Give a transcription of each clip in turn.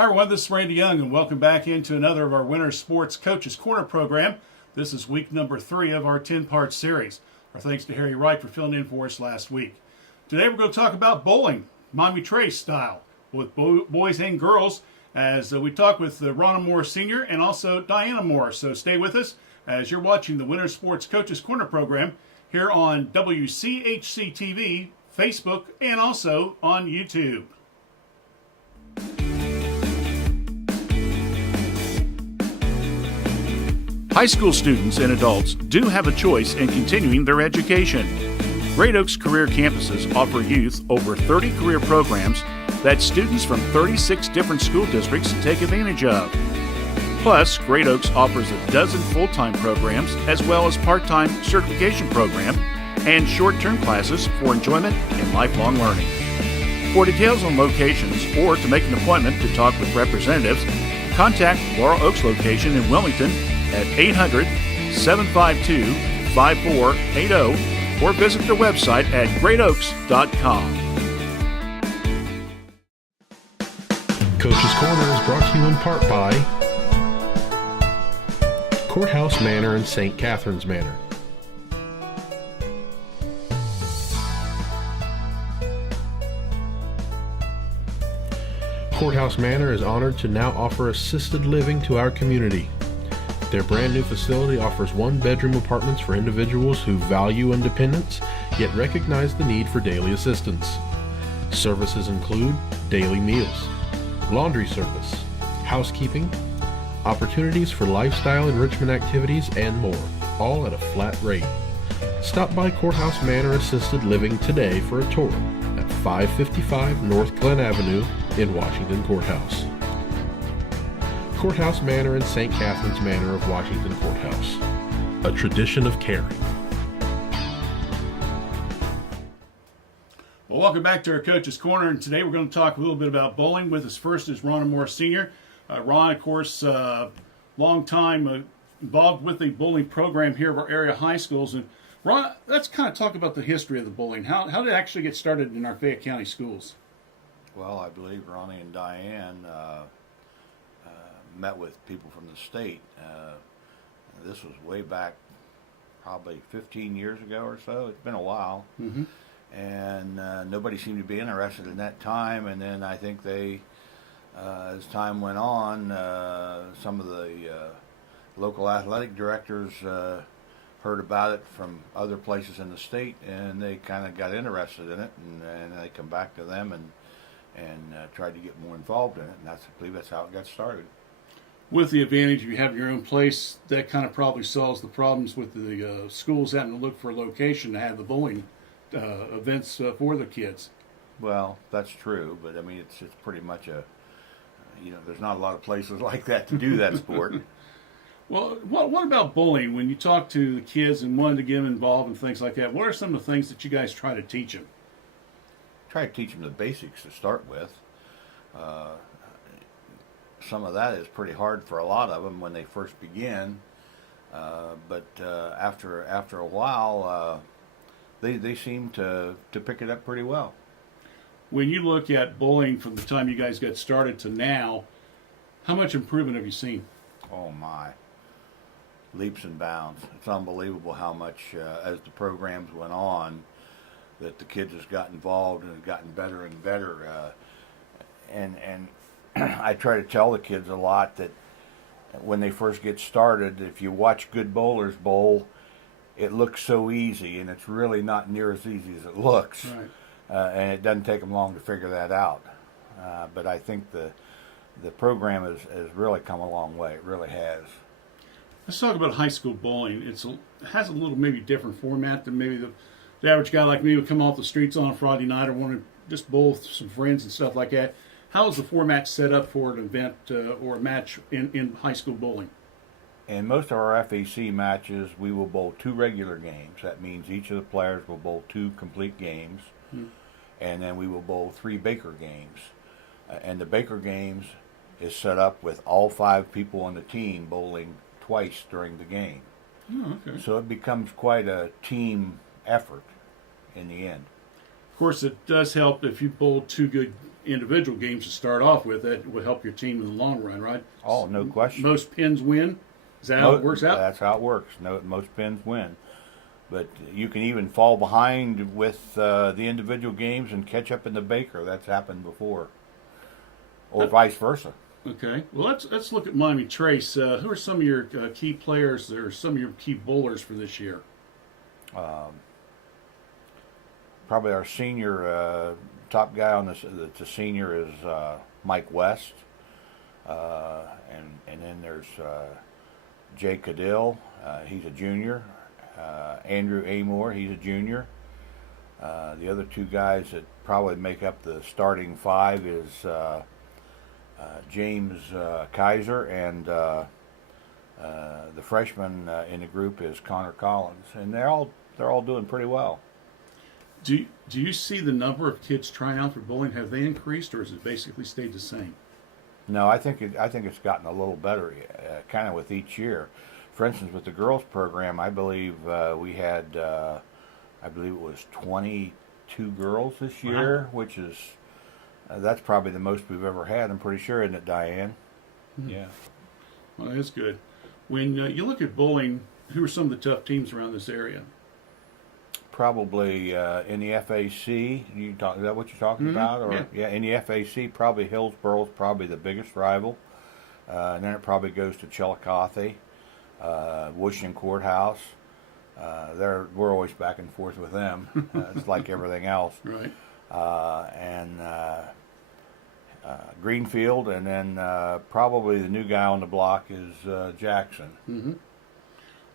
Hi everyone, this is Randy Young and welcome back into another of our Winter Sports Coaches Corner program. This is week number 3 of our 10-part series. Our thanks to Harry Wright for filling in for us last week. Today we're going to talk about bowling, Mommy Trace style, with boys and girls, as we talk with Ronna Moore Sr. and also Diana Moore. So stay with us as you're watching the Winter Sports Coaches Corner program here on WCHC TV, Facebook, and also on YouTube. High school students and adults do have a choice in continuing their education. Great Oaks Career Campuses offer youth over 30 career programs that students from 36 different school districts take advantage of. Plus, Great Oaks offers a dozen full-time programs as well as part-time certification program and short-term classes for enjoyment and lifelong learning. For details on locations or to make an appointment to talk with representatives, contact Laurel Oaks location in Wilmington at 800-752-5480 or visit their website at greatoaks.com. Coach's Corner is brought to you in part by Courthouse Manor and St. Catharines Manor. Courthouse Manor is honored to now offer assisted living to our community. Their brand new facility offers one-bedroom apartments for individuals who value independence, yet recognize the need for daily assistance. Services include daily meals, laundry service, housekeeping, opportunities for lifestyle enrichment activities, and more, all at a flat rate. Stop by Courthouse Manor Assisted Living today for a tour at 555 North Glen Avenue in Washington Courthouse. Courthouse Manor and St. Catharines Manor of Washington Courthouse, a tradition of caring. Well, welcome back to our Coach's Corner, and today we're going to talk a little bit about bowling. With us first is Ronna Moore Sr. Ron, of course, long time involved with the bowling program here of our area high schools. And Ron, let's kind of talk about the history of the bowling. How did it actually get started in our Fayette County schools? Well, I believe Ronnie and Diane met with people from the state. This was way back probably 15 years ago or so. It's been a while. Mm-hmm. And nobody seemed to be interested in that time. And then I think they, as time went on, some of the local athletic directors heard about it from other places in the state, and they kind of got interested in it, and they come back to them and tried to get more involved in it, and I believe that's how it got started. With the advantage you have your own place, that kind of probably solves the problems with the schools having to look for a location to have the bowling events for the kids. Well, that's true, but I mean, it's pretty much there's not a lot of places like that to do that sport. Well, what about bowling? When you talk to the kids and wanted to get them involved and things like that, what are some of the things that you guys try to teach them? Try to teach them the basics to start with. Some of that is pretty hard for a lot of them when they first begin, but after a while, they seem to pick it up pretty well. When you look at bowling from the time you guys got started to now, how much improvement have you seen? Oh my, leaps and bounds. It's unbelievable how much, as the programs went on, that the kids has got involved and have gotten better and better. And I try to tell the kids a lot that when they first get started, if you watch good bowlers bowl, it looks so easy, and it's really not near as easy as it looks. Right. And it doesn't take them long to figure that out. But I think the program has really come a long way. It really has. Let's talk about high school bowling. It has a little maybe different format than maybe the average guy like me would come off the streets on a Friday night or want to just bowl with some friends and stuff like that. How is the format set up for an event or a match in high school bowling? In most of our FAC matches, we will bowl 2 regular games. That means each of the players will bowl 2 complete games, and then we will bowl 3 Baker games. And the Baker games is set up with all 5 people on the team bowling twice during the game. Oh, okay. So it becomes quite a team effort in the end. course, it does help if you bowl two good individual games to start off with. That will help your team in the long run, right? Oh, no question. Most pins win. Is that how it works out? That's how it works. No, most pins win. But you can even fall behind with the individual games and catch up in the Baker. That's happened before. Or vice versa. Okay. Well, let's look at Miami Trace. Who are some of your key players or some of your key bowlers for this year? Probably our senior top guy on this. That's a senior is Mike West, and then there's Jay Cadill. He's a junior. Andrew Amore. He's a junior. The other two guys that probably make up the starting five is James Kaiser, and the freshman in the group is Connor Collins, and they're all doing pretty well. Do you see the number of kids trying out for bowling? Have they increased, or has it basically stayed the same? No, I think it's gotten a little better, kind of with each year. For instance, with the girls program, I believe we had, I believe it was 22 girls this year, which is that's probably the most we've ever had. I'm pretty sure, isn't it, Diane? Mm-hmm. Yeah. Well, that's good. When you look at bowling, who are some of the tough teams around this area? Probably in the FAC. Is that what you're talking about? Or Yeah. In the FAC, probably Hillsboro's probably the biggest rival, and then it probably goes to Chillicothe, Washington Courthouse. We're always back and forth with them. It's like everything else. Right. And Greenfield, and then probably the new guy on the block is Jackson. Mm-hmm.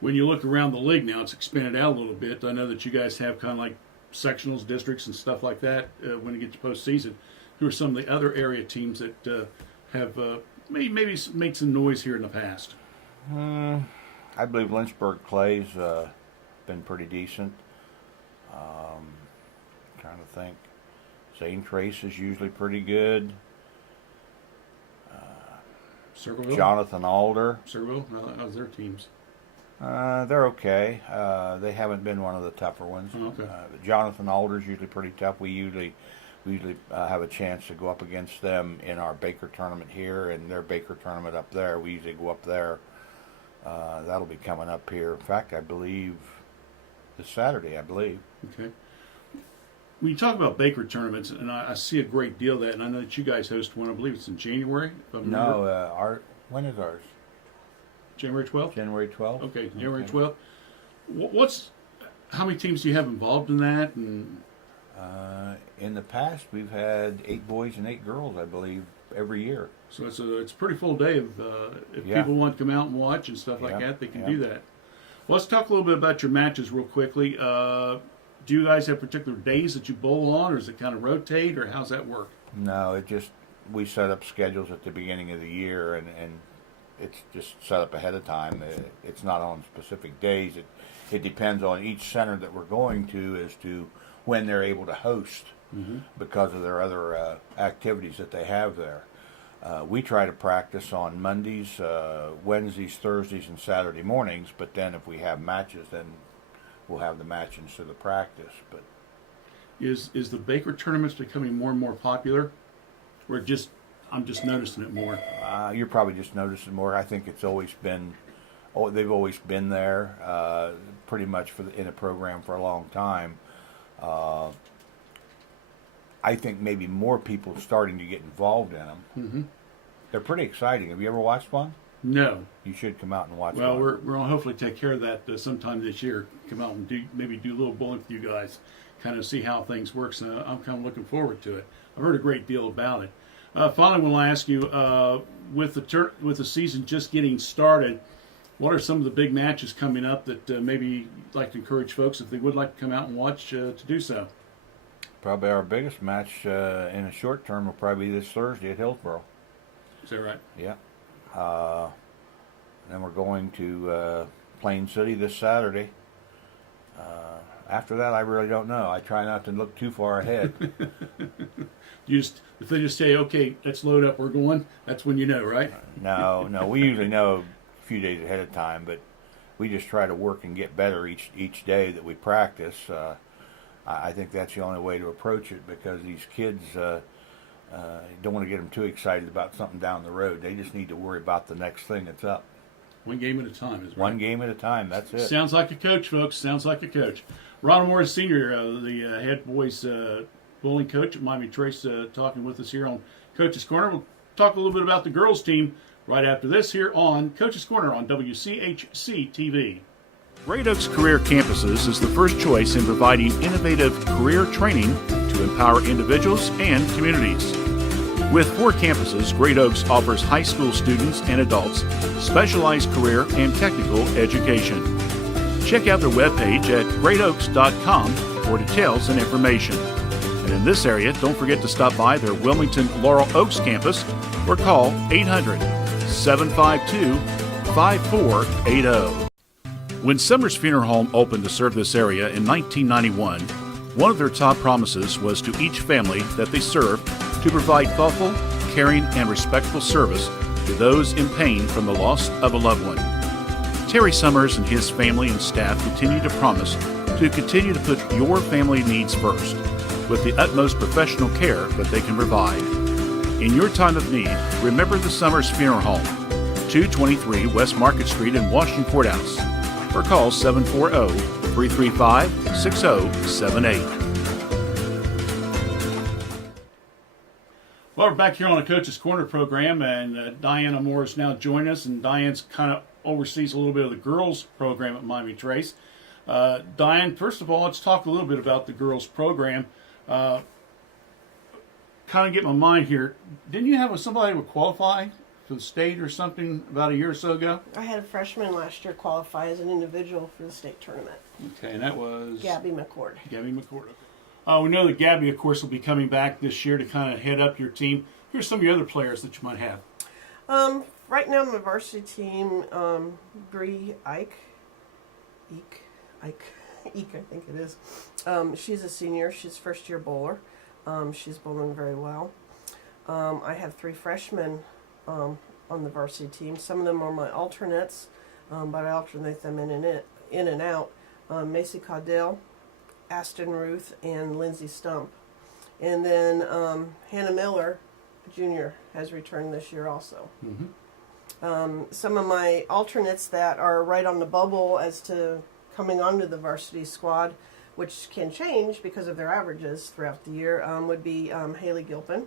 When you look around the league now, it's expanded out a little bit. I know that you guys have kind of like sectionals, districts, and stuff like that when you get to postseason. Who are some of the other area teams that have maybe made some noise here in the past? I believe Lynchburg Clay's been pretty decent. Trying to think. Zane Trace is usually pretty good. Circleville? Jonathan Alder. Circleville? How's their teams? They're okay. They haven't been one of the tougher ones. Oh, okay. But Jonathan Alder's usually pretty tough. We usually have a chance to go up against them in our Baker tournament here and their Baker tournament up there. We usually go up there. That'll be coming up here. In fact, I believe this Saturday, I believe. Okay. When you talk about Baker tournaments, and I see a great deal of that, and I know that you guys host one. I believe it's in January. If I remember. No, when is ours? January 12th? January 12th? Okay, January 12th. How many teams do you have involved in that? And in the past, we've had 8 boys and 8 girls, I believe, every year. so it's a pretty full day of if people want to come out and watch and stuff like Yeah, that, they can yeah. do that. Well, let's talk a little bit about your matches real quickly. Do you guys have particular days that you bowl on, or does it kind of rotate, or how's that work? No, we set up schedules at the beginning of the year, and it's just set up ahead of time. It's not on specific days. It depends on each center that we're going to as to when they're able to host because of their other activities that they have there. We try to practice on Mondays, Wednesdays, Thursdays, and Saturday mornings, but then if we have matches, then we'll have the match instead of the practice. But Is the Baker tournaments becoming more and more popular, or I'm just noticing it more? you're probably just noticing more. I think it's always been, they've always been there, pretty much in the program for a long time. I think maybe more people starting to get involved in them. Mm-hmm. They're pretty exciting. Have you ever watched one? No. You should come out and watch Well, one. we're going to hopefully take care of that sometime this year. Come out and do a little bowling with you guys, kind of see how things work. So I'm kind of looking forward to it. I've heard a great deal about it. Finally, we'll ask you, with the season just getting started, what are some of the big matches coming up that maybe you'd like to encourage folks, if they would like to come out and watch, to do so? Probably our biggest match in the short term will probably be this Thursday at Hillsboro. Is that right? Yeah. Then we're going to Plain City this Saturday. After that, I really don't know. I try not to look too far ahead. If they just say, okay, let's load up, we're going, that's when you know, right? No, we usually know a few days ahead of time, but we just try to work and get better each day that we practice. I think that's the only way to approach it, because these kids don't want to get them too excited about something down the road. They just need to worry about the next thing that's up. One game at a time is right. One game at a time. That's it. Sounds like a coach, folks. Sounds like a coach. Ronald Morris Sr., the head boys bowling coach at Miami Trace, talking with us here on Coach's Corner. We'll talk a little bit about the girls team right after this here on Coach's Corner on WCHC TV. Great Oaks Career Campuses is the first choice in providing innovative career training to empower individuals and communities. With 4 campuses, Great Oaks offers high school students and adults specialized career and technical education. Check out their webpage at greatoaks.com for details and information. And in this area, don't forget to stop by their Wilmington Laurel Oaks campus or call 800-752-5480. When Summers Funeral Home opened to serve this area in 1991, one of their top promises was to each family that they served to provide thoughtful, caring, and respectful service to those in pain from the loss of a loved one. Terry Summers and his family and staff continue to promise to continue to put your family needs first, with the utmost professional care that they can provide. In your time of need, remember the Summers Funeral Home, 223 West Market Street in Washington Courthouse, or call 740-335-6078. Well, we're back here on the Coach's Corner program, and Diana Moore is now joining us, and Diane's kind of oversees a little bit of the girls program at Miami Trace. Diane, first of all, let's talk a little bit about the girls program. Kind of get my mind here. Didn't you have somebody who would qualify for the state or something about a year or so ago? I had a freshman last year qualify as an individual for the state tournament. Okay, and that was? Gabby McCord. Gabby McCord. We know that Gabby, of course, will be coming back this year to kind of head up your team. Who are some of your other players that you might have? Right now, my varsity team, Bree Ike, I think it is. She's a senior. She's first-year bowler. She's bowling very well. I have 3 freshmen on the varsity team. Some of them are my alternates, but I alternate them in and out. Macy Caudell, Aston Ruth, and Lindsay Stump. And then Hannah Miller, Jr., has returned this year also. Mm-hmm. Some of my alternates that are right on the bubble as to coming onto the varsity squad, which can change because of their averages throughout the year, would be Haley Gilpin.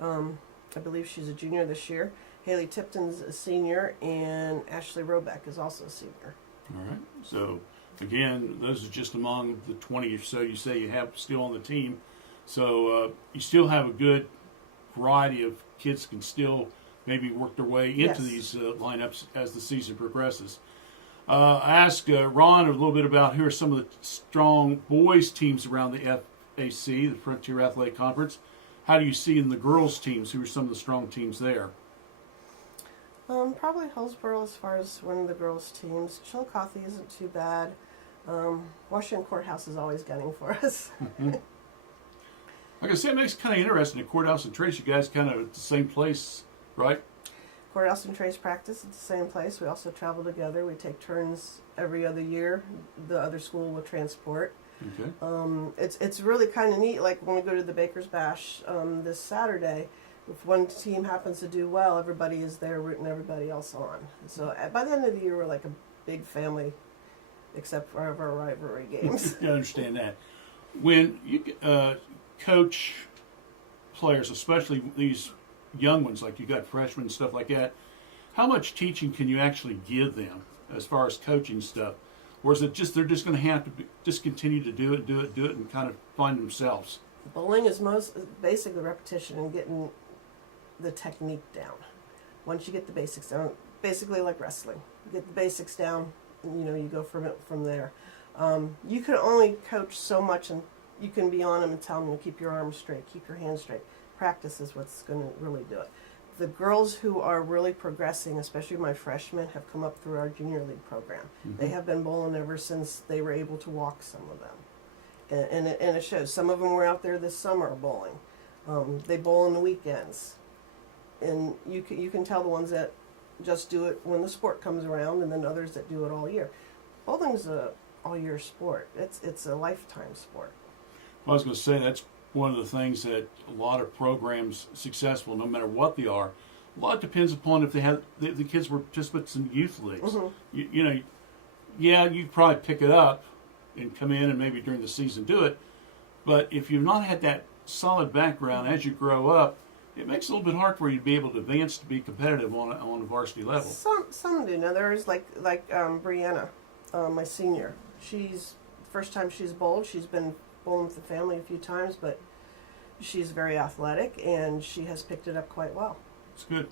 I believe she's a junior this year. Haley Tipton's a senior, and Ashley Robeck is also a senior. All right. So, again, those are just among the 20 or so you say you have still on the team. So you still have a good variety of kids can still maybe work their way into these lineups as the season progresses. I asked Ron a little bit about who are some of the strong boys teams around the FAC, the Frontier Athletic Conference. How do you see in the girls teams? Who are some of the strong teams there? Probably Hillsborough as far as one of the girls' teams. Chillicothe isn't too bad. Washington Courthouse is always gunning for us. Mm-hmm. Like I said, it makes it kind of interesting. The Courthouse and Trace, you guys kind of at the same place, right? Courthouse and Trace practice at the same place. We also travel together. We take turns every other year. The other school will transport. Okay. It's really kind of neat. Like when we go to the Baker's Bash this Saturday, if one team happens to do well, everybody is there rooting everybody else on. So by the end of the year, we're like a big family, except for our rivalry games. I understand that. When you coach players, especially these young ones, like you got freshmen and stuff like that, how much teaching can you actually give them as far as coaching stuff? Or is it just they're just going to have to just continue to do it, and kind of find themselves? Bowling is basically repetition and getting the technique down. Once you get the basics down, basically like wrestling, you get the basics down, and, you go from there. You can only coach so much, and you can be on them and tell them to keep your arms straight, keep your hands straight. Practice is what's going to really do it. The girls who are really progressing, especially my freshmen, have come up through our junior league program. Mm-hmm. They have been bowling ever since they were able to walk, some of them. And it shows. Some of them were out there this summer bowling. They bowl on the weekends. And you can tell the ones that just do it when the sport comes around, and then others that do it all year. Bowling's a all-year sport. It's a lifetime sport. I was going to say that's one of the things that a lot of programs successful, no matter what they are, a lot depends upon if they have the kids were participants in youth leagues. You know, yeah, you probably pick it up and come in and maybe during the season do it, but if you've not had that solid background as you grow up, it makes it a little bit hard for you to be able to advance to be competitive on a varsity level. Some do. Now there's like Brianna, my senior. She's first time she's bowled. She's been bowling with the family a few times, but she's very athletic and she has picked it up quite well. It's good.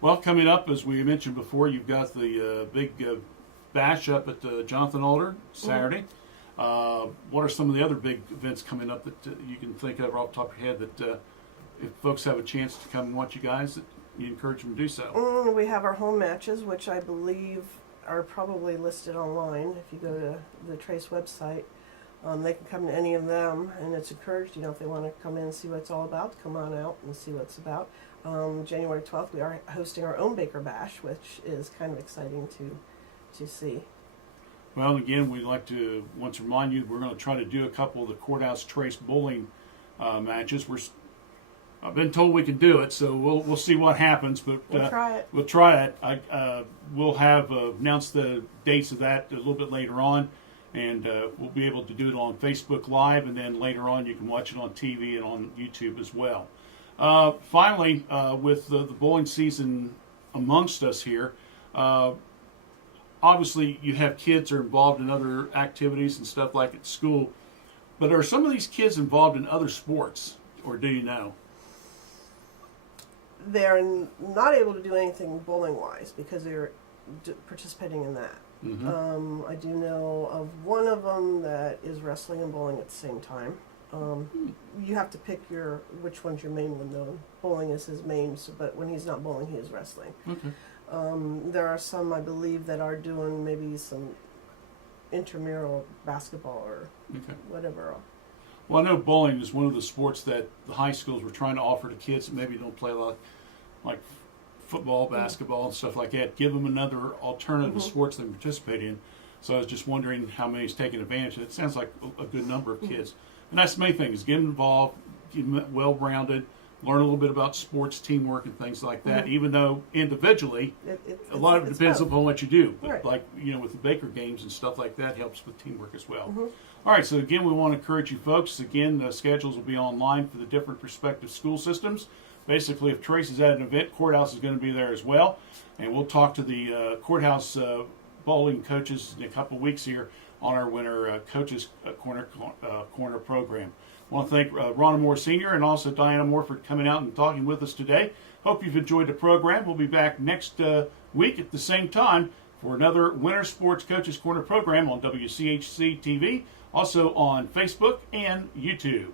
Well, coming up, as we mentioned before, you've got the big bash up at Jonathan Alder Saturday. What are some of the other big events coming up that you can think of off the top of your head that if folks have a chance to come and watch you guys, that you encourage them to do so? We have our home matches, which I believe are probably listed online. If you go to the Trace website, they can come to any of them, and it's encouraged, if they want to come in and see what it's all about, come on out and see what it's about. January 12th, we are hosting our own Baker Bash, which is kind of exciting to see. Well, again, we'd like to once remind you we're going to try to do a couple of the Courthouse Trace bowling matches. I've been told we can do it, so we'll see what happens. But we'll try it. We'll try it. We'll have announced the dates of that a little bit later on, and we'll be able to do it on Facebook Live, and then later on you can watch it on TV and on YouTube as well. Finally, with the bowling season amongst us here, obviously you have kids that are involved in other activities and stuff like at school, but are some of these kids involved in other sports, or do you know? They're not able to do anything bowling-wise because they're participating in that. Mm-hmm. I do know of one of them that is wrestling and bowling at the same time. You have to pick which one's your main one, though. Bowling is his main, but when he's not bowling, he is wrestling. Okay. There are some, I believe, that are doing maybe some intramural basketball or whatever. Well, I know bowling is one of the sports that the high schools were trying to offer to kids that maybe don't play a lot, like football, basketball, and stuff like that. Give them another alternative sports they can participate in. So I was just wondering how many is taking advantage of it. It sounds like a good number of kids. And that's the main thing, is get involved, get well-rounded, learn a little bit about sports, teamwork, and things like that, even though individually, a lot of it depends upon what you do. But right. Like, with the Baker games and stuff like that, helps with teamwork as well. All right, so again, we want to encourage you folks. Again, the schedules will be online for the different prospective school systems. Basically, if Trace is at an event, Courthouse is going to be there as well. And we'll talk to the Courthouse bowling coaches in a couple of weeks here on our winter Coaches Corner program. I want to thank Ronna Moore Sr. and also Diana Moore for coming out and talking with us today. Hope you've enjoyed the program. We'll be back next week at the same time for another Winter Sports Coaches Corner program on WCHC TV, also on Facebook and YouTube.